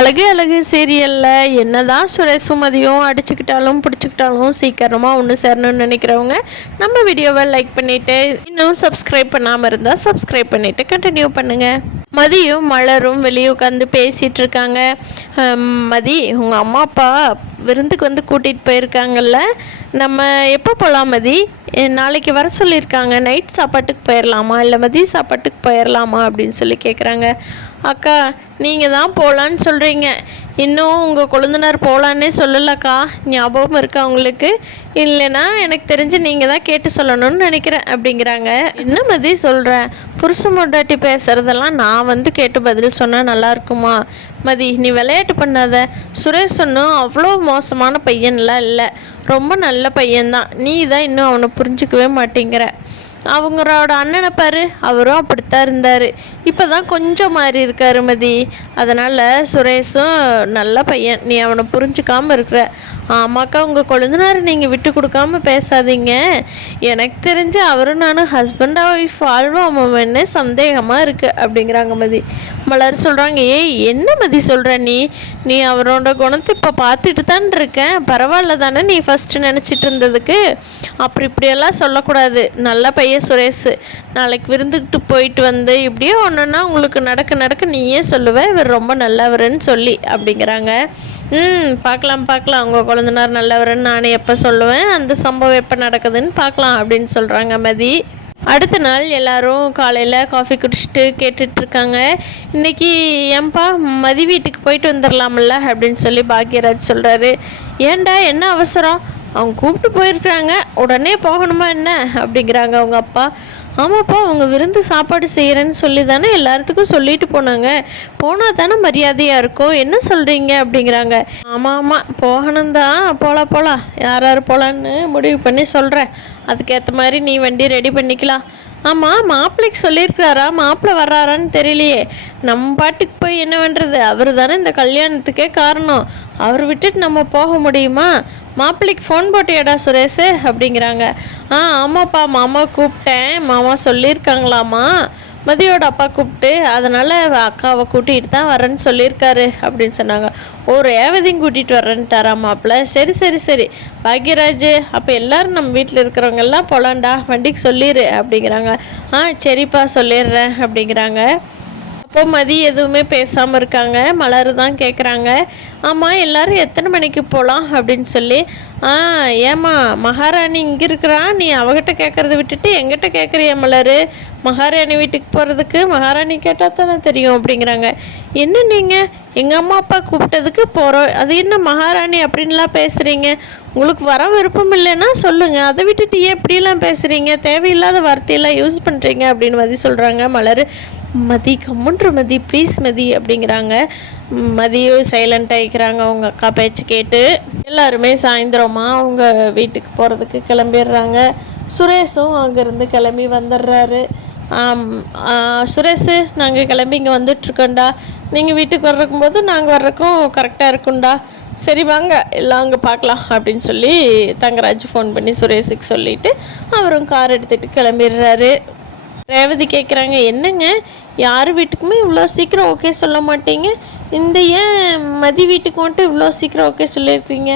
அழகு அழகு சீரியலில் என்னதான் சுரேஷும் மதியம் அடிச்சுக்கிட்டாலும் பிடிச்சிக்கிட்டாலும் சீக்கிரமாக ஒன்று சேரணும்னு நினைக்கிறவங்க நம்ம வீடியோவை லைக் பண்ணிவிட்டு இன்னும் சப்ஸ்கிரைப் பண்ணாமல் இருந்தால் சப்ஸ்கிரைப் பண்ணிவிட்டு கண்டினியூ பண்ணுங்கள். மதியும் மலரும் வெளியே உட்காந்து பேசிகிட்டு இருக்காங்க. மதி, உங்கள் அம்மா அப்பா விருந்துக்கு வந்து கூட்டிகிட்டு போயிருக்காங்கல்ல, நம்ம எப்போ போகலாம் மதி? நாளைக்கு வர சொல்லியிருக்காங்க. நைட் சாப்பாட்டுக்கு போயிடலாமா இல்லை மதிய சாப்பாட்டுக்கு போயிடலாமா அப்படின்னு சொல்லி கேட்குறாங்க. அக்கா, நீங்கள் தான் போகலான்னு சொல்கிறீங்க, இன்னும் உங்கள் கொழுந்தனார் போகலான்னே சொல்லலக்கா. ஞாபகம் இருக்கா உங்களுக்கு? இல்லைன்னா எனக்கு தெரிஞ்சு நீங்கள் தான் கேட்டு சொல்லணும்னு நினைக்கிறேன் அப்படிங்கிறாங்க. என்ன மதி சொல்கிறேன்? புருஷ மொண்டாட்டி பேசுகிறதெல்லாம் நான் வந்து கேட்டு பதில் சொன்னால் நல்லா இருக்குமா? மதி, நீ விளையாட்டு பண்ணாத. சுரேஷ் ஒன்றும் அவ்வளோ மோசமான பையன்லாம் இல்லை, ரொம்ப நல்ல பையன்தான். நீ தான் இன்னும் அவனை புரிஞ்சிக்கவே மாட்டேங்கிற. அவங்களோட அண்ணனை பாரு, அவரும் அப்படித்தான் இருந்தார், இப்போ தான் கொஞ்சம் மாறி இருக்கார் மதி. அதனால் சுரேஷும் நல்ல பையன், நீ அவனை புரிஞ்சிக்காமல் இருக்கிற. ஆமாக்கா, உங்கள் கொழுந்தனார் நீங்கள் விட்டு கொடுக்காமல் பேசாதீங்க. எனக்கு தெரிஞ்சு அவரும் நானும் ஹஸ்பண்டாக ஒய்ஃப் வாழ்வாமன்னு சந்தேகமாக இருக்குது அப்படிங்கிறாங்க மதி. மலர் சொல்கிறாங்க, ஏய் என்ன மதி சொல்கிற நீ அவரோட குணத்தை இப்போ பார்த்துட்டு தான் இருக்கேன். பரவாயில்ல தானே நீ ஃபஸ்ட்டு நினச்சிட்டு இருந்ததுக்கு? இப்படியெல்லாம் சொல்லக்கூடாது. நல்ல பையன் சுரேஷ். நாளைக்கு விருந்துக்கிட்டு போயிட்டு வந்து இப்படியே ஒன்றுன்னா உங்களுக்கு நடக்க நீயே சொல்லுவேன் இவர் ரொம்ப நல்லவருன்னு சொல்லி அப்படிங்கிறாங்க. பார்க்கலாம் உங்கள் குழந்தனார் நல்லவருன்னு நானே எப்போ சொல்லுவேன், அந்த சம்பவம் எப்போ நடக்குதுன்னு பார்க்கலாம் அப்படின்னு சொல்கிறாங்க மதி. அடுத்த நாள் எல்லோரும் காலையில் காஃபி குடிச்சிட்டு கேட்டுட்ருக்காங்க. இன்றைக்கி ஏன்பா மதி வீட்டுக்கு போயிட்டு வந்துடலாம்ல அப்படின்னு சொல்லி பாக்யராஜ் சொல்கிறாரு. ஏன்டா என்ன அவசரம்? அவங்க கூப்பிட்டு போயிருக்கிறாங்க, உடனே போகணுமா என்ன அப்படிங்கிறாங்க அவங்க அப்பா. ஆமாப்பா, அவங்க விருந்து சாப்பாடு செய்கிறேன்னு சொல்லி தானே எல்லாத்துக்கும் சொல்லிட்டு போனாங்க, போனால் தானே மரியாதையாக இருக்கும், என்ன சொல்கிறீங்க அப்படிங்கிறாங்க. ஆமாம் போகணும் தான், போகலாம் யார் போகலான்னு முடிவு பண்ணி சொல்கிறேன், அதுக்கேற்ற மாதிரி நீ வண்டி ரெடி பண்ணிக்கலாம். ஆமாம், மாப்பிள்ளைக்கு சொல்லியிருக்கிறாரா? மாப்பிள்ளை வர்றாரான்னு தெரியலையே. நம்ம பாட்டுக்கு போய் என்ன பண்ணுறது? அவர் தானே இந்த கல்யாணத்துக்கே காரணம், அவர் விட்டுட்டு நம்ம போக முடியுமா? மாப்பிள்ளைக்கு ஃபோன் போட்டியாடா சுரேஷ் அப்படிங்கிறாங்க. ஆமாப்பா, மாமா கூப்பிட்டேன், மாமா சொல்லியிருக்காங்களாம்மா, மதியோட அப்பா கூப்பிட்டு, அதனால் அக்காவை கூட்டிகிட்டு தான் வரேன்னு சொல்லியிருக்காரு அப்படின்னு சொன்னாங்க. ரேவதியும் கூட்டிகிட்டு வரேன்ட்டாரா மாப்பிள்ள? சரி பாக்யராஜ், அப்போ எல்லோரும் நம்ம வீட்டில் இருக்கிறவங்கெல்லாம் போகலான்டா, வண்டிக்கு சொல்லிடு அப்படிங்கிறாங்க. சரிப்பா சொல்லிடுறேன் அப்படிங்கிறாங்க. அப்போ மதி எதுவுமே பேசாமல் இருக்காங்க. மலர் தான் கேட்குறாங்க, ஆமாம் எல்லோரும் எத்தனை மணிக்கு போகலாம் அப்படின்னு சொல்லி. ஏம்மா, மகாராணி இங்கே இருக்கிறா, நீ அவகிட்ட கேட்குறத விட்டுட்டு எங்கிட்ட கேட்குறிய மலர்? மகாராணி வீட்டுக்கு போகிறதுக்கு மகாராணி கேட்டால் தானே தெரியும் அப்படிங்கிறாங்க. என்ன நீங்கள் எங்கள் அம்மா அப்பா கூப்பிட்டதுக்கு போகிறோம், அது என்ன மகாராணி அப்படின்லாம் பேசுகிறீங்க? உங்களுக்கு வர விருப்பம் இல்லைன்னா சொல்லுங்கள், அதை விட்டுட்டு ஏன் இப்படியெல்லாம் பேசுகிறீங்க? தேவையில்லாத வார்த்தையெல்லாம் யூஸ் பண்ணுறீங்க அப்படின்னு மதி சொல்கிறாங்க. மலர், மதி கம்முன்ற மதி, ப்ளீஸ் மதி அப்படிங்கிறாங்க. மதியும் சைலண்ட் ஆகிக்கிறாங்க அவங்க அக்கா பேச்சு கேட்டு. எல்லாருமே சாயந்தரமா அவங்க வீட்டுக்கு போகிறதுக்கு கிளம்பிடுறாங்க. சுரேஷும் அங்கேருந்து கிளம்பி வந்துடுறாரு. சுரேஷ், நாங்கள் கிளம்பி இங்கே வந்துட்டுருக்கோண்டா, நீங்கள் வீட்டுக்கு வர்றக்கும் போது நாங்கள் வர்றக்கும் கரெக்டாக இருக்கும்டா. சரி வாங்க எல்லாம் அங்கே பார்க்கலாம் அப்படின்னு சொல்லி தங்கராஜ் ஃபோன் பண்ணி சுரேஷுக்கு சொல்லிவிட்டு அவரும் கார் எடுத்துகிட்டு கிளம்பிடுறாரு. ரேவதி கேட்குறாங்க, என்னங்க யார் வீட்டுக்குமே இவ்வளோ சீக்கிரம் ஓகே சொல்ல மாட்டீங்க, இந்த ஏன் மதி வீட்டுக்கு மட்டும் இவ்வளோ சீக்கிரம் ஓகே சொல்லியிருக்கீங்க?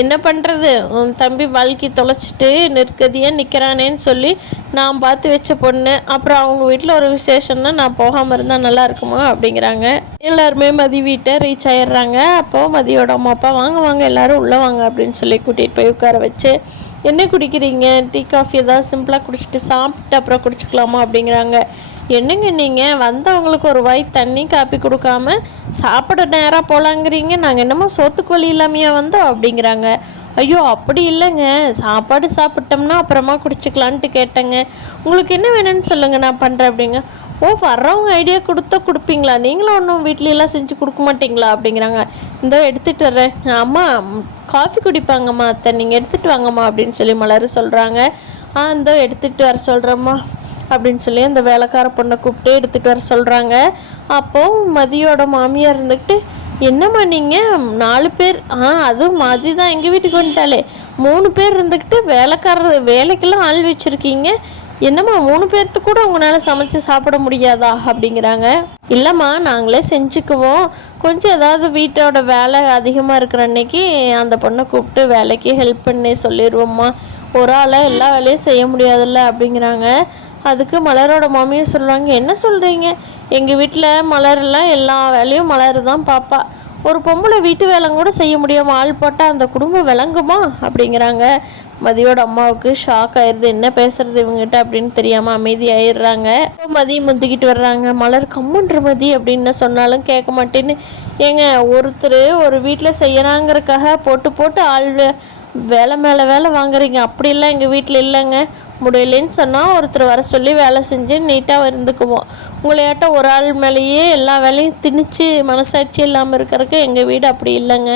என்ன பண்ணுறது, உன் தம்பி வாழ்க்கை தொலைச்சிட்டு நிற்கதியாக நிற்கிறானேன்னு சொல்லி நான் பார்த்து வச்ச பொண்ணு, அப்புறம் அவங்க வீட்டில் ஒரு விசேஷம்னா நான் போகாமல் இருந்தால் நல்லா இருக்குமா அப்படிங்கிறாங்க. எல்லாருமே மதி வீட்டை ரீச் ஆகிடுறாங்க. அப்போது மதியோட அம்மா அப்பா வாங்க எல்லோரும் உள்ளே வாங்க அப்படின்னு சொல்லி கூட்டிகிட்டு போய் உட்கார வச்சு, என்ன குடிக்கிறீங்க? டீ காஃபி ஏதாவது சிம்பிளாக குடிச்சிட்டு சாப்பிட்டு அப்புறம் குடிச்சிக்கலாமா அப்படிங்கிறாங்க. என்னங்க நீங்கள் வந்தவங்களுக்கு ஒரு வாய் தண்ணி காப்பி கொடுக்காம சாப்பிட நேராக போகலாங்கிறீங்க, நாங்கள் என்னமோ சோத்துக்கு வழி இல்லாமையா வந்தோம் அப்படிங்கிறாங்க. ஐயோ அப்படி இல்லைங்க, சாப்பாடு சாப்பிட்டோம்னா அப்புறமா குடிச்சிக்கலான்ட்டு கேட்டேங்க, உங்களுக்கு என்ன வேணும்னு சொல்லுங்கள் நான் பண்ணுறேன் அப்படிங்க. வர்றவங்க ஐடியா கொடுப்பீங்களா? நீங்களும் ஒன்றும் வீட்லையெல்லாம் செஞ்சு கொடுக்க மாட்டிங்களா அப்படிங்கிறாங்க. இந்த எடுத்துகிட்டு வர்றேன். அம்மா காஃபி குடிப்பாங்கம்மா அத்தை, நீங்கள் எடுத்துகிட்டு வாங்கம்மா அப்படின்னு சொல்லி மலர் சொல்கிறாங்க. இந்த எடுத்துகிட்டு வர சொல்கிறேம்மா அப்படின்னு சொல்லி அந்த வேலைக்கார பொண்ணை கூப்பிட்டு எடுத்துகிட்டு வர சொல்கிறாங்க. அப்போது மதியோட மாமியார் இருந்துக்கிட்டு, என்னம்மா நீங்கள் 4 பேர், அதுவும் மதி தான் எங்கள் வீட்டுக்கு வந்துட்டாலே 3 பேர் இருந்துக்கிட்டு வேலைக்காரர் வேலைக்கெல்லாம் ஆள் வச்சுருக்கீங்க, என்னம்மா 3 பேர்த்துக்கு கூட உங்களால் சமைச்சு சாப்பிட முடியாதா அப்படிங்கிறாங்க. இல்லைம்மா நாங்களே செஞ்சுக்குவோம், கொஞ்சம் ஏதாவது வீட்டோட வேலை அதிகமாக இருக்கிற அன்னைக்கு அந்த பொண்ணை கூப்பிட்டு வேலைக்கு ஹெல்ப் பண்ணி சொல்லிடுவோம்மா, ஒரு ஆளாக எல்லா வேலையும் செய்ய முடியாதுல்ல அப்படிங்கிறாங்க. அதுக்கு மலரோட மாமியும் சொல்கிறாங்க, என்ன சொல்கிறீங்க, எங்கள் வீட்டில் மலரெல்லாம் எல்லா வேலையும் மலர் தான் பாப்பா, ஒரு பொம்பளை வீட்டு வேலை கூட செய்ய முடியாமல் ஆள் போட்டால் அந்த குடும்பம் விளங்குமா அப்படிங்கிறாங்க. மதியோட அம்மாவுக்கு ஷாக் ஆயிடுது, என்ன பேசுறது இவங்ககிட்ட அப்படின்னு தெரியாமல் அமைதி ஆயிடுறாங்க. மதி முந்திக்கிட்டு வர்றாங்க. மலர் கம்முன்ற மதி அப்படின்னு சொன்னாலும் கேட்க மாட்டேன்னு, ஏங்க ஒருத்தர் ஒரு வீட்டில் செய்யறாங்கிறதுக்காக போட்டு போட்டு ஆள் வேலை மேலே வேலை வாங்குறீங்க, அப்படிலாம் எங்கள் வீட்டில் இல்லைங்க. முடியலன்னு சொன்னால் ஒருத்தர் வர சொல்லி வேலை செஞ்சு நீட்டாக இருந்துக்குவோம். உங்களையாட்ட ஒரு ஆள் மேலேயே எல்லா வேலையும் திணிச்சு மனசாட்சி இல்லாமல் இருக்கிறதுக்கு எங்கள் வீடு அப்படி இல்லைங்க.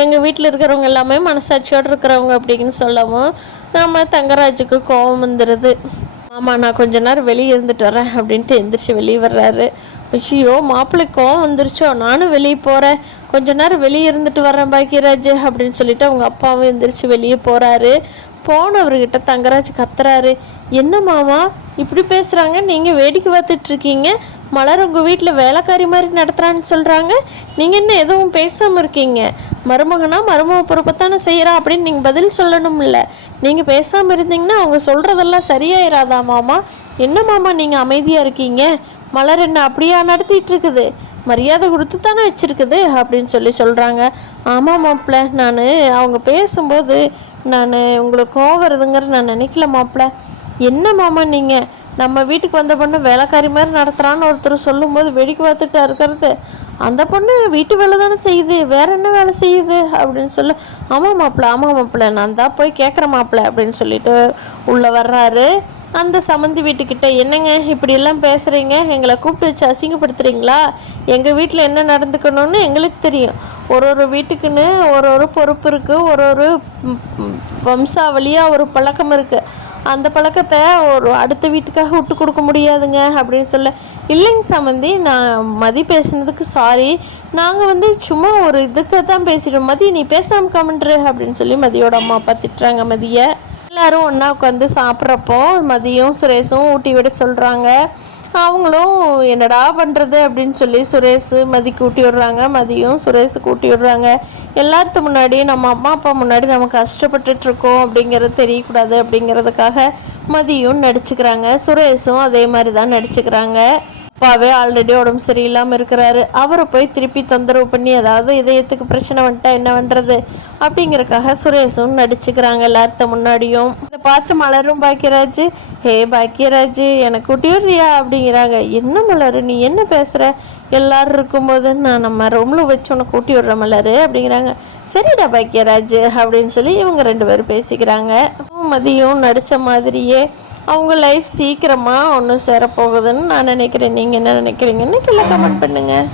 எங்கள் வீட்டில் இருக்கிறவங்க எல்லாமே மனசாட்சியோடு இருக்கிறவங்க அப்படின்னு சொல்லவும் நம்ம தங்கராஜுக்கு கோபம் வந்துடுது. ஆமாம் நான் கொஞ்ச நேரம் வெளியே இருந்துட்டு வரேன் அப்படின்ட்டு எந்திரிச்சு வெளியே வர்றாரு. ஐயோ மாப்பிள்ளை கோவம் வந்துருச்சோ, நானும் வெளியே போகிறேன், கொஞ்ச நேரம் வெளியே இருந்துட்டு வரேன் பாக்கியராஜ் அப்படின்னு சொல்லிட்டு அவங்க அப்பாவும் எந்திரிச்சு வெளியே போகிறாரு. போனவர்கிட்ட தங்கராஜ் கத்துறாரு, என்ன மாமா இப்படி பேசுகிறாங்க, நீங்கள் வேடிக்கை பார்த்துட்ருக்கீங்க, மலர் உங்கள் வீட்டில் வேலைக்காரி மாதிரி நடத்துகிறான்னு சொல்கிறாங்க, நீங்கள் என்ன எதுவும் பேசாமல் இருக்கீங்க, மருமகனா மருமக பொறுப்பத்தானே செய்கிறா அப்படின்னு நீங்கள் பதில் சொல்லணும்ல, நீங்கள் பேசாமல் இருந்தீங்கன்னா அவங்க சொல்கிறதெல்லாம் சரியாயிராதா மாமா, என்ன மாமா நீங்கள் அமைதியாக இருக்கீங்க, மலர் என்ன அப்படியா நடத்திட்டு இருக்குது, மரியாதை கொடுத்து தானே வச்சுருக்குது அப்படின்னு சொல்கிறாங்க. ஆமாம் மாப்பிள்ள, நான் அவங்க பேசும்போது நான் உங்களுக்கு கோவம் வருதுங்கிற நான் நினைக்கல மாப்பிள்ள. என்ன மாமா நீங்கள் நம்ம வீட்டுக்கு வந்த பொண்ணு வேலைக்காரி மாதிரி நடத்துகிறான்னு ஒருத்தர் சொல்லும்போது வேடிக்கை பார்த்துட்டு இருக்கிறது, அந்த பொண்ணு வீட்டு வேலை தானே செய்யுது, வேற என்ன வேலை செய்யுது அப்படின்னு ஆமாம் மாப்பிள்ள நான் தான் போய் கேட்குற மாப்பிள்ள அப்படின்னு சொல்லிட்டு உள்ளே வர்றாரு. அந்த சம்மந்தி வீட்டுக்கிட்ட, என்னங்க இப்படியெல்லாம் பேசுகிறீங்க, எங்களை கூப்பிட்டு வச்சு அசிங்கப்படுத்துகிறீங்களா, எங்கள் வீட்டில் என்ன நடந்துக்கணும்னு எங்களுக்கு தெரியும், ஒரு வீட்டுக்குன்னு ஒரு பொறுப்பு இருக்குது, ஒரு வம்சாவளியாக ஒரு பழக்கம் இருக்குது, அந்த பழக்கத்தை ஒரு அடுத்த வீட்டுக்காக விட்டு கொடுக்க முடியாதுங்க அப்படின்னு இல்லைங்க சம்மந்தி, நான் மதி பேசுனதுக்கு சாரி, நாங்கள் சும்மா ஒரு இதுக்கு தான் பேசிட்டோம், மதி நீ பேசாமல் கமெண்ட்ரு அப்படின்னு மதியோட அம்மா அப்பா திட்டுறாங்க மதியை. எல்லோரும் ஒன்றா உட்காந்து சாப்பிட்றப்போ மதியம் சுரேஷும் ஊட்டி விட சொல்கிறாங்க. அவங்களும் என்னடா பண்ணுறது அப்படின்னு சுரேஷ் மதிக்கு ஊட்டி விடுறாங்க, மதியம் சுரேஷுக்கு ஊட்டி விடுறாங்க. எல்லாத்து முன்னாடி நம்ம அம்மா அப்பா முன்னாடி நம்ம கஷ்டப்பட்டுட்ருக்கோம் அப்படிங்கிறது தெரியக்கூடாது அப்படிங்கிறதுக்காக மதியம் நடிச்சுக்கிறாங்க. சுரேஷும் அதே மாதிரி தான் நடிச்சுக்கிறாங்க. அப்பாவே ஆல்ரெடி உடம்பு சரியில்லாமல் இருக்கிறாரு, அவரை போய் திருப்பி தொந்தரவு பண்ணி ஏதாவது இதயத்துக்கு பிரச்சனை வந்துட்டா என்ன பண்ணுறது அப்படிங்கிறக்காக சுரேஷும் நடிச்சுக்கிறாங்க எல்லார்த்த முன்னாடியும். இதை பார்த்து மலரும் பாக்கியராஜ், ஹே பாக்கியராஜ் எனக்கு ஊட்டி விடுறியா அப்படிங்கிறாங்க. என்ன மலர் நீ என்ன பேசுகிற, எல்லோரும் இருக்கும்போது நான் நம்ம ரூமில் வச்சு உனக்கு ஊட்டி விடுற மலர் அப்படிங்கிறாங்க. சரிடா பாக்கியராஜ் அப்படின்னு இவங்க 2 பேரும் பேசிக்கிறாங்க. மதியம் நடித்த மாதிரியே அவங்க லைஃப் சீக்கிரமாக ஒன்று சேரப்போகுதுன்னு நான் நினைக்கிறேன். நீங்கள் என்ன நினைக்கிறீங்கன்னு கீழே கமெண்ட் பண்ணுங்கள்.